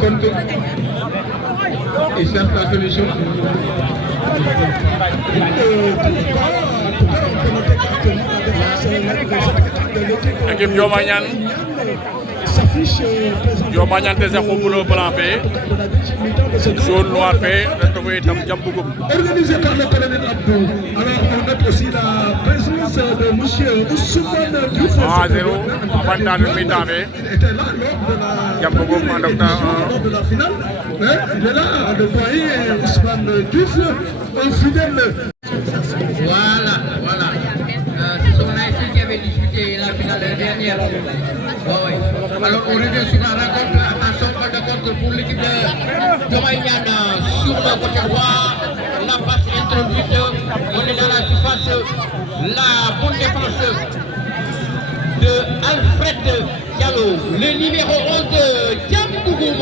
compte et cherche la solution. Équipe Diomayan. Diomayan te zéro pour le blanc fait. Jaune noir fait. Retrouvé tam Diambougum. Organisé par le colonel Abdou. Alors on note aussi la présence de monsieur Ousmane Diouf. 1-0. Avant de mi-temps. Il était là lors de la Diambougum en octave. lors de la finale. Il est là, le doyen Ousmane Diouf, un fidèle. Voilà. Ce sont l'ASC qui avait disputé la finale dernière. Oui. Alors on revient sur la rencontre. Attention, pas de contre pour l'équipe de Diomayan sur le côté droit. La passe introduite. On est dans la surface. La bonne défense de Alfred Diallo, le numéro 11 de Diambougum.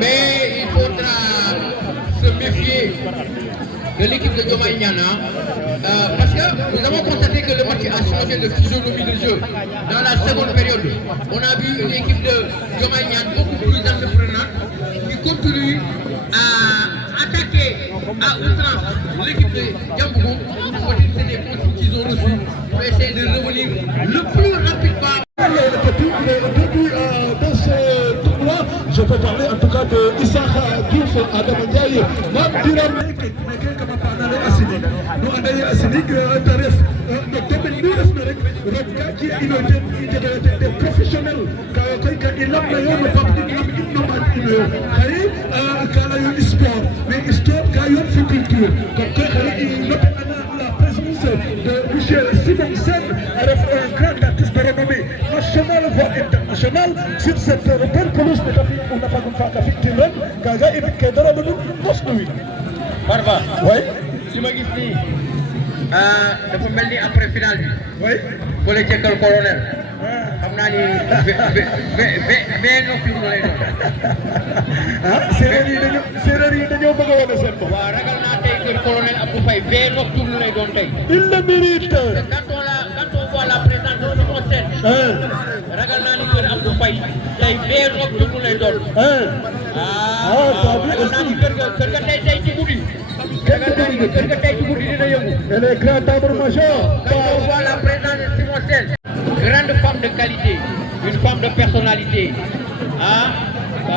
Mais il faudra se méfier de l'équipe de Diomayan. Parce que nous avons constaté que le match a changé de physionomie de jeu. Dans la seconde période, on a vu une équipe de Diomayan beaucoup plus entreprenante qui continue à attaquer à outrance l'équipe de Diambougum. C'est des consignes qu'ils ont reçues pour essayer de revenir le plus rapidement. Le début de ce tournoi, je peux parler en tout cas de Issa Diouf Adam Ndiaye. Mam Diram kama panale asinik. No andaye asinik tarif no domaine bi rek rek ki innoté des professionnels ka ilam na yo no pap di no ino kay kala yo sport mais sport ka yo culture comme que il note la présence de Michel Simon Sen un grand artiste de renommée nationale voire internationale sur cette belle pelouse de on n'a pas comme ça la victime kaga et que dara lu mosnui Barba, oui si ma gis nii dafa mel ni après finale bi. oui. Fële ca kër colonel. xam naa ni vingt nocturne lay doon. séeréer yi dañoo bëgg a wane seen bopp. waaw ragal naa tey kër colonel Abdou Faye vingt nocturne lay doon tey. il le mérite. quand on voit la présence de Simon Sène. ragal naa ni kër Abdou Faye tey vingt nocturne lay doon. ragal naa ni kër ga tey ci guddi. Kër ga tey ci guddi dina yëngu. Et les grands tambours-majors. Quand on voit la présence de Simon Sène, grande femme de qualité, une femme de personnalité. La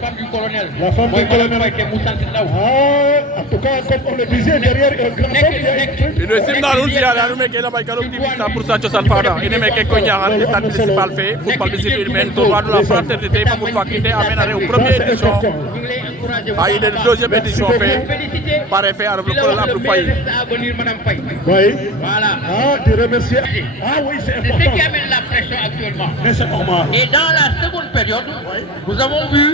femme du colonel. La femme du colonel. En tout cas, comme on le disait, derrière un grand homme, il y a une truc. Le signal aussi à la rumeur qu'elle a pas calme TV 100% Chosan Fada. Il est meké Konya, le stade municipal fait football municipal humain tournoi de la fraternité pour Fakité amène au première édition. Ah, il est la deuxième édition fait par effet avec le colonel Abdou Faye. Oui. Voilà. Tu remercies. Ah oui, c'est important. C'est ce qui amène la pression actuellement. Mais c'est normal. Et dans la seconde période, nous avons vu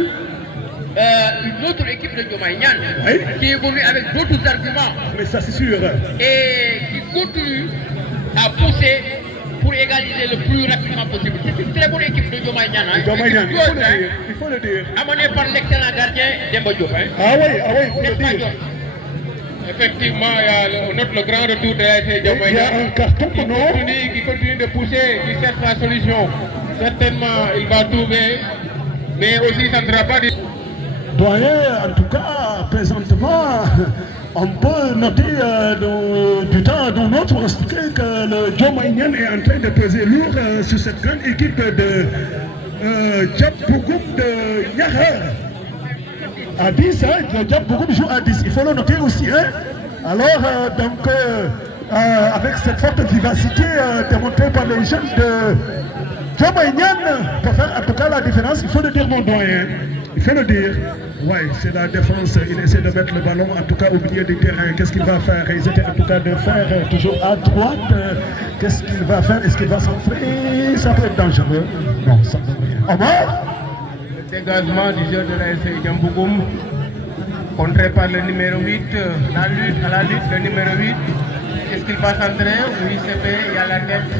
une autre équipe de Diomayan qui évolue avec d'autres arguments. Mais ça, c'est sûr. Et qui continue à pousser pour égaliser le plus rapidement possible. C'est une très bonne équipe de Diomayan. Il faut le dire. Amenée par l'excellent gardien Demba Diop. Ah oui, il faut le dire. Effectivement, on note le grand retour de l'ASC Diomayan. Il y a un carton pour nous. Qui continue de pousser, qui cherche la solution. Certainement, il va trouver, mais aussi ça ne sera pas... Doyen, en tout cas, présentement, on peut noter du temps d'un autre pour expliquer que le Diomayan est en train de peser lourd sur cette grande équipe de Diambougum de Niakhar. À 10, le Diambougum joue à 10, il faut le noter aussi. Alors, donc, avec cette forte vivacité démontrée par les jeunes de Diomayan, pour faire en tout cas la différence, il faut le dire mon doyen, il faut le dire. Oui, c'est la défense, il essaie de mettre le ballon en tout cas au milieu du terrain. Qu'est-ce qu'il va faire? Ils étaient en tout cas de faire toujours à droite. Qu'est-ce qu'il va faire? Est-ce qu'il va s'enfler? Ça peut être dangereux. Non, ça ne veut rien. Omar? Le dégagement du jeu de l'ASC Diambougum, contré par le numéro 8, à la lutte, le numéro 8. Est-ce qu'il va s'entrer? Oui, c'est fait, il y a la tête.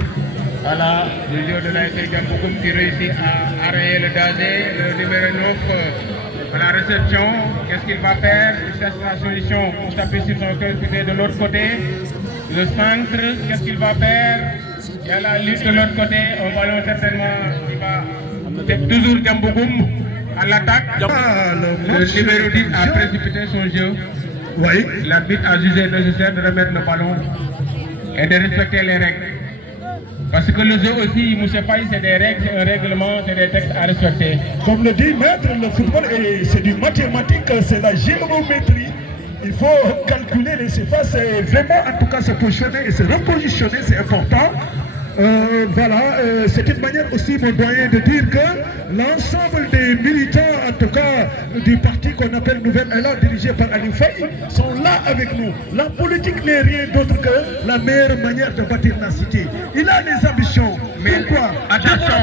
Voilà, le jeu de l'ASC Diambougum qui réussit à arrêter le danger. Le numéro 9 de la réception, qu'est-ce qu'il va faire? Il cherche la solution pour taper sur son coéquipier de l'autre côté. Le centre, qu'est-ce qu'il va faire? Il y a la lutte de l'autre côté, un ballon certainement qui va C'est toujours Djambogoum à l'attaque. Le numéro 10 a précipité son jeu. Oui. L'arbitre a jugé nécessaire de remettre le ballon et de respecter les règles. Parce que le jeu aussi, Moussa Faye, c'est des règles, c'est un règlement, c'est des textes à respecter. Comme le dit Maître, le football, c'est du mathématique, c'est la géométrie. Il faut calculer les surfaces, et vraiment, en tout cas, se positionner et se repositionner, c'est important. Voilà, c'est une manière aussi, mon doyen, de dire que l'ensemble des militants, en tout cas, du parti qu'on appelle Nouvelle Élan, dirigé par Ali Faye, sont là avec nous. La politique n'est rien d'autre que la meilleure manière de bâtir la cité. Il a des ambitions. Mais pourquoi? Attention,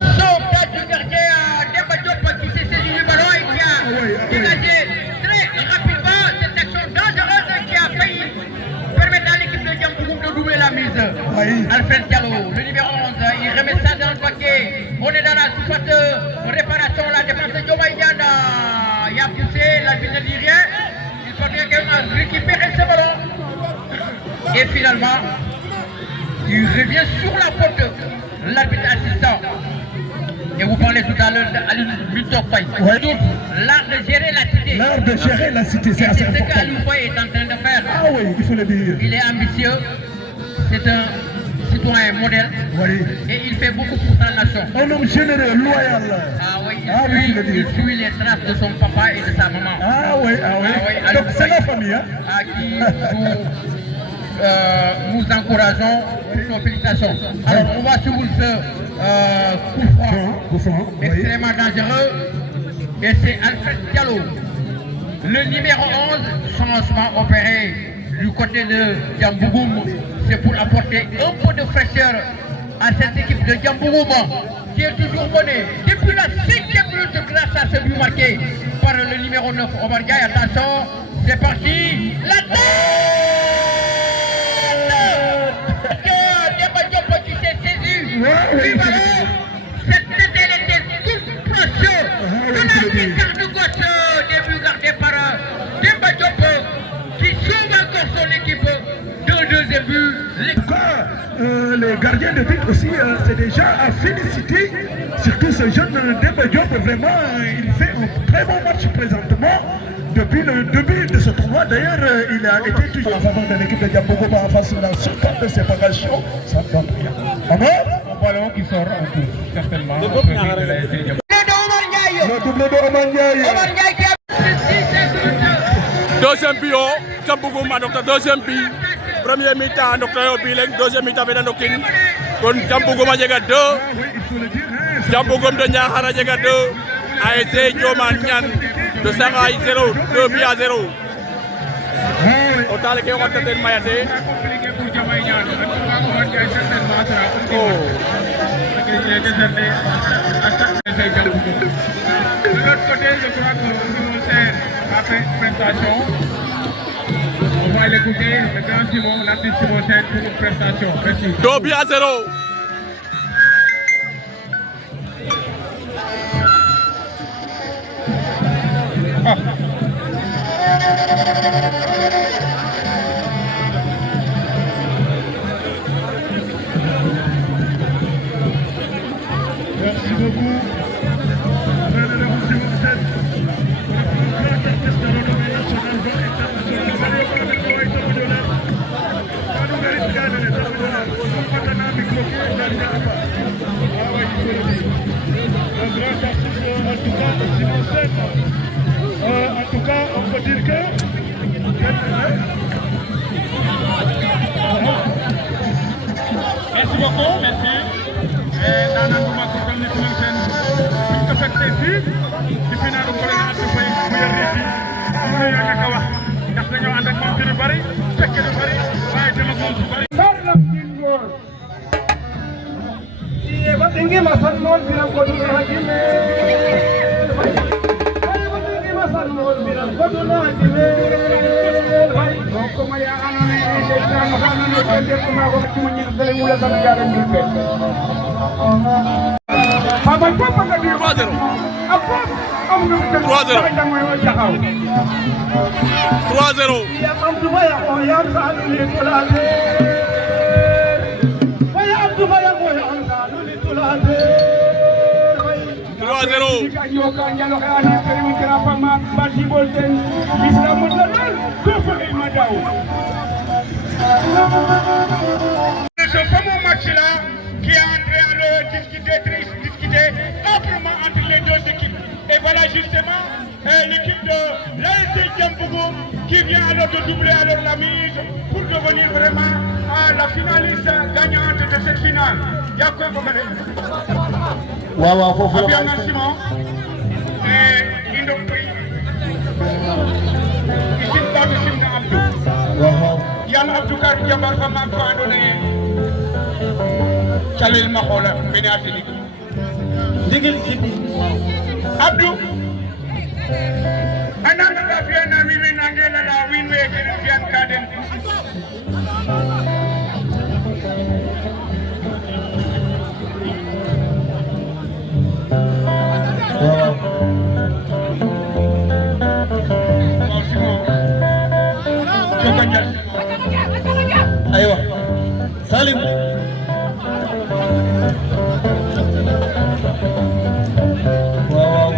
sauvetage du gardien Demba Diop qui s'est saisi du ballon et qui a dégagé très rapidement cette action dangereuse qui a failli permettre à l'équipe de Djambogoum de doubler la mise. Alfred Diallo, le numéro 11, il remet ça dans le paquet. On est dans la surface de réparation, la défense de Diomaïdiane. Il a poussé, la ville ne dit rien. Il parvient quand même à récupérer ce ballon. Et finalement, il revient sur la faute. L'arbitre assistant. Et vous parlez tout à l'heure d'Alioune Faye. L'art de gérer la cité. L'art de gérer la cité, c'est assez important. C'est ce qu'Alioune Faye est en train de faire. Ah oui, il faut le dire. Il est ambitieux. C'est un citoyen modèle. Oui. Et il fait beaucoup pour sa nation. Un homme généreux, loyal. Ah oui, il suit les traces de son papa et de sa maman. Ah oui, ah oui. Donc c'est la famille, hein? À qui nous encourageons pour nos félicitations. Alors on va suivre ce coup franc extrêmement dangereux. Et c'est Alfred Diallo, le numéro 11, changement opéré du côté de Djambogoum. C'est pour apporter un peu de fraîcheur à cette équipe de Djambogoum qui est toujours menée depuis la 5e minute grâce à ce but marqué par le numéro 9 Omar Ndiaye. Attention, c'est parti, la tête Demba Diop qui s'est saisi. Cette tête, elle était toute proche de la garde gauche, début gardé par Demba Diop qui sauve encore son équipe de deuxième but. Les gardiens de but aussi, c'est déjà à féliciter, surtout ce jeune Demba Diop. Vraiment, il fait un très bon match présentement. Depuis le début de ce tournoi, d'ailleurs, il a été toujours en faveur de l'équipe de Djambogoum en face de la surface de séparation. Ça ne va rien. Alors, un ballon qui sort en touche, certainement. Le doublé de Omar Ndiaye. Qui a deuxième but, Djambogoum a donc deuxième but. Premier mi-temps, docteur Bileng, deuxième mi-temps, Vedan Dokin. Kon Djambogoum a jega 2. Djambogoum de Niakhar a jega 2. ASC Diomaye de Sangay 0, 2 buts à 0. Au tal ke waxta ten mayate. De l'autre côté, je crois que le ministère a fait une prestation. On va l'écouter, le grand Simon, l'artiste Simon Sen pour une prestation. Merci. 2 buts à 0. Merci beaucoup. En tout cas, on peut dire que Merci beaucoup, merci. Dans la commencé comme nous sommes en fait fii ci finalu collège Anta Faye bu yar fii am na yoo ñàkk a wax ndax dañoo ànd ak moom ci lu bari fekk lu bari waaye dama ko lu bari Batingi masan mon bilang kodu na hajime Ay batingi masan mon bilang kodu na hajime Ay ko maya ano ni setan ano ni kende ko ma ko tunya dai mula sa jalan jupe Babay ko pa gabi 3-0. Apa am na 3-0. 3-0. Ya am dubaya ko ya sa ni tulate Ay am dubaya ko ya sa ni tulate 0. Ce fameux match-là qui est en train de discuter âprement entre les deux équipes. Et voilà justement l'équipe de l'ASC Diambougou qui vient alors de doubler alors la mise pour devenir vraiment la finaliste gagnante de cette finale. Yakoy Bomane. Abia Nassimo et Indopri. Ici, Babi Simna Abdou. Yann Abdou Kar Diabar Fama Fandone. Chalil Mahola, Ménéatinik. Digil Tibi. Abdou. Ananda Bafiana, Vivi Nangela, la Winway, Kirian Garden. Ayo, Salim. Wow.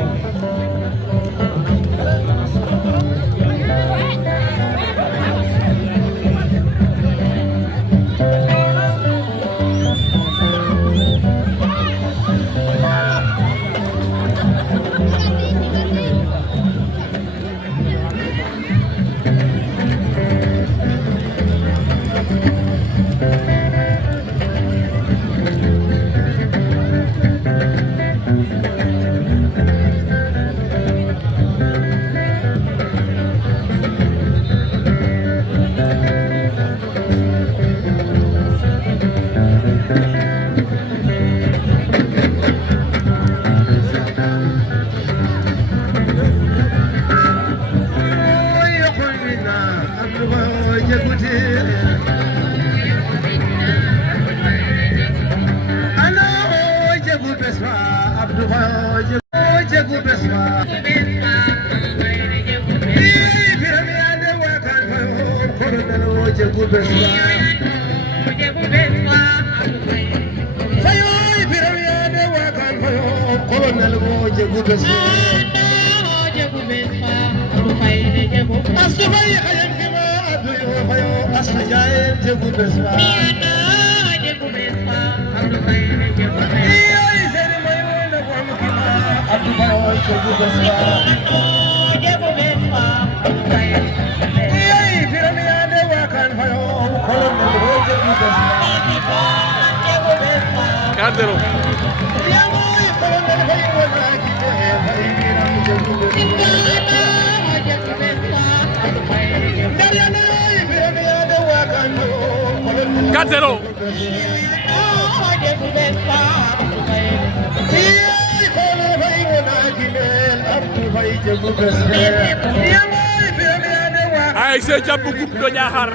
ASC Diambougou do Niakhar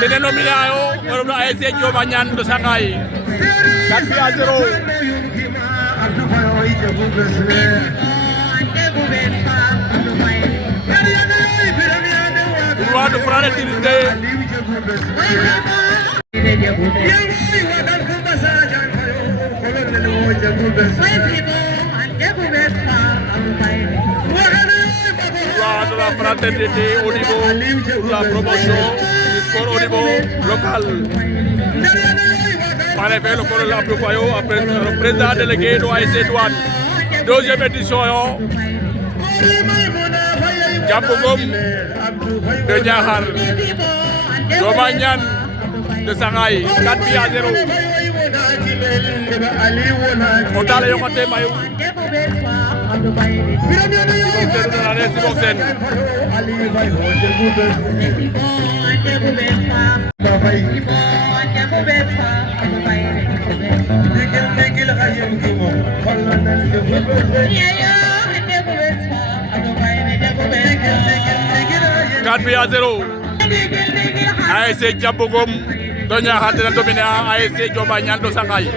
dénominé au ASC Dioma Niane de Sangaye 4-0. Roi de fraternité. De la fraternité au niveau de la promotion du sport au niveau local. En effet, le colonel Abdou Fayo, le président délégué de ASC Douane, deuxième édition, Diambougou de Niakhar, Dioma Niane de Sangaye, 4-0. On t'a le côté maillot. ASC Diambougou do Niakhar dina dominer ASC Dioma Niane do Sangaye.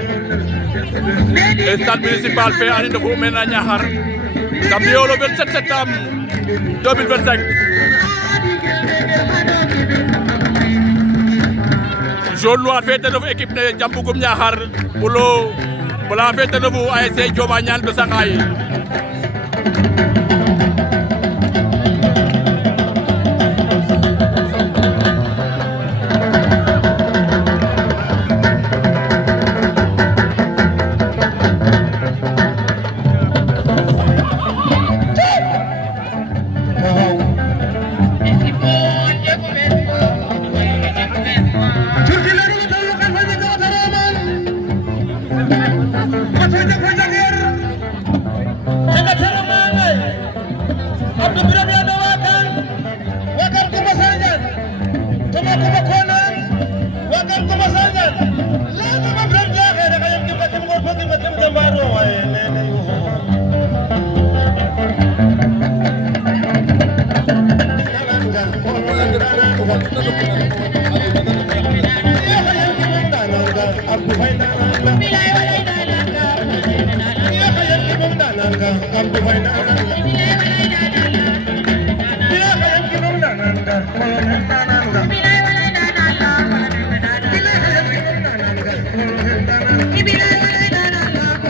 Le stade municipal fait en de Foumen à Niakhar. Samedi le 27 septembre 2025. Jaune noir fait de l'équipe de Diambougou Niakhar pour le blanc féete na bu ASC Dioma Niane de Sangaye.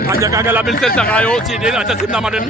Aja kaga labil sel Sangaye aussi den aca simna ma den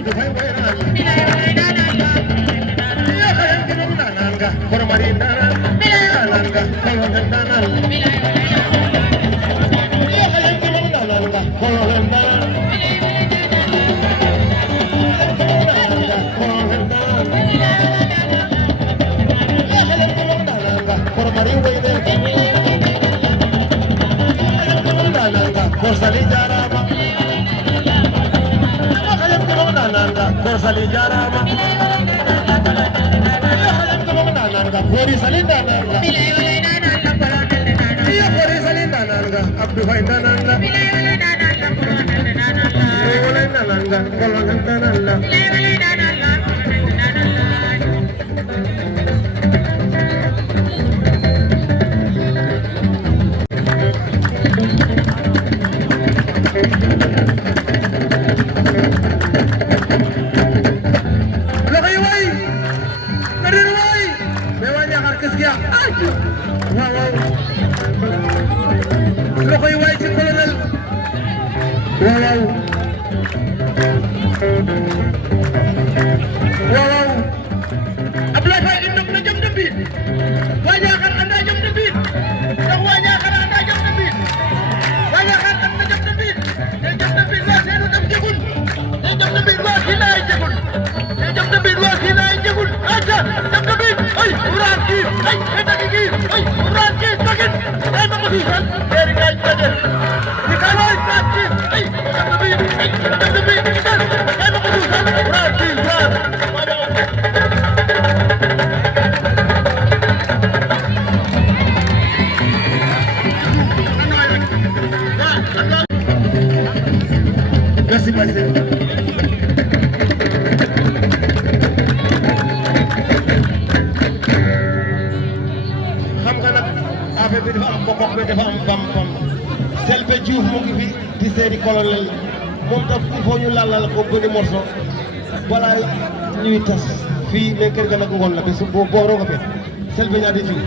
Selbe Diouf mu ngi fi di seedi colonel moom tam il faut ñu lalal ko benn morceau balaa ñuy tas fii ne kër ga nag ngoon la bés boo roog a fet Selbe ñaari Diouf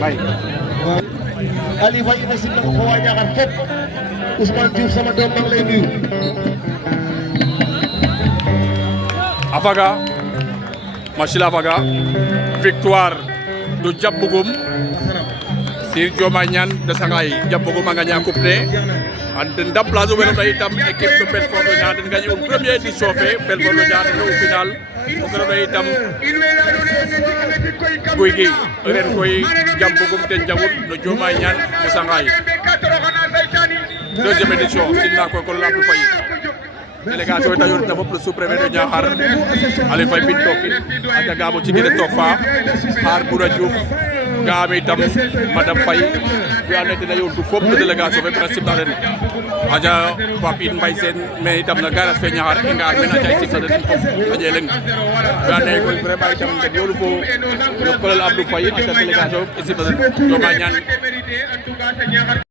waaw Ali Faye ina simna ko waa Ñaxar fépp Ousmane Diouf sama doom maa ngi lay nuyu Afaga Machila Afaga victoire du Diambougum sur Dioma Niane de Sangaye. Diambougum a gagné un couplet en deuxième place où itam équipe de Belfort de Niane a gagné une première édition fait Belfort de Niane au final o itam guy gi ren koy Diambougum ten jagul no Dioma Niane de Sangaye deuxième édition simna koy ko Abdou Faye délégation ta yor dafa le sous-préfet de Niakhar Ali Faye bin toki aka gabo ci gene tok fa xaar Boura Diouf gaami tam madame Faye wi ande dina yor du fop de délégation be principe ren aja Papine Mbaye Sène mais itam na garas fe Niakhar i ngar men aca ci sa den fop aje leng wi ande koy vraiment itam ngeen yolu fo le colonel Abdou Faye aca délégation ici Dioma Niane